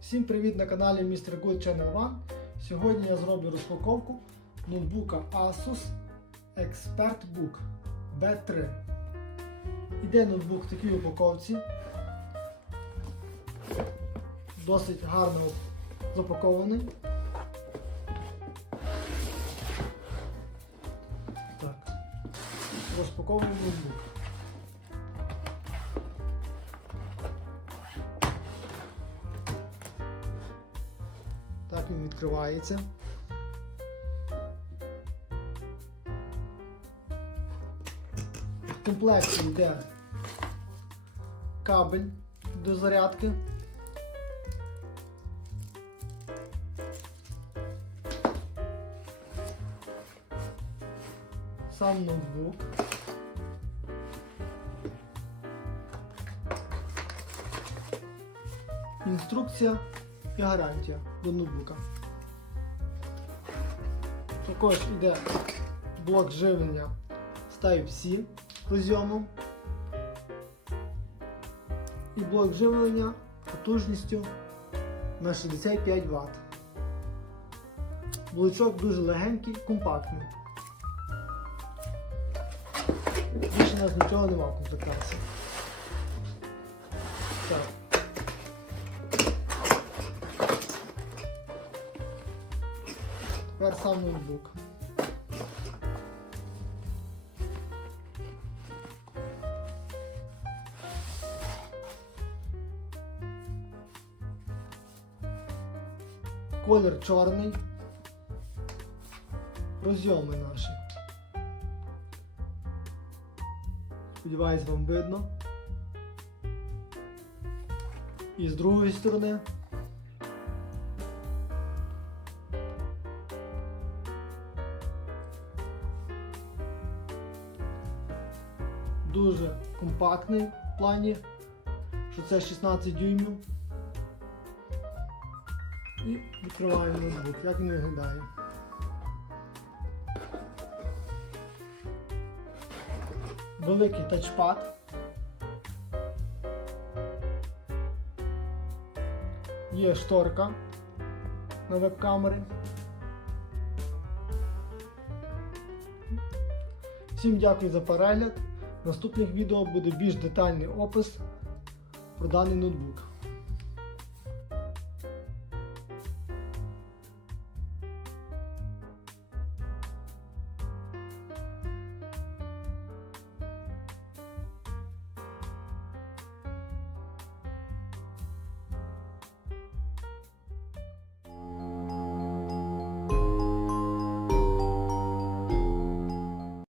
Всім привіт на каналі Mr. Good Channel One. Сьогодні я зроблю розпаковку ноутбука Asus ExpertBook B3. Іде ноутбук в такій упаковці. Досить гарно запакований. Так. Розпаковуємо ноутбук. Так він відкривається. В комплекті йде кабель до зарядки. Сам ноутбук. Інструкція і гарантія до ноутбука. Також йде блок живлення з Type-C розйомом і блок живлення потужністю на 65 Вт. Блочок дуже легенький, компактний. Більше у нас нічого немає комплектації. Так. Тепер сам ноутбук. Колір чорний. Розйоми наші. Сподіваюсь, вам видно. І з другої сторони. Дуже компактний в плані, що це 16 дюймів. І відкриваємо ноутбук, як він виглядає. Великий тачпад. Є шторка на веб-камери. Всім дякую за перегляд. Наступних відео буде більш детальний опис про даний ноутбук.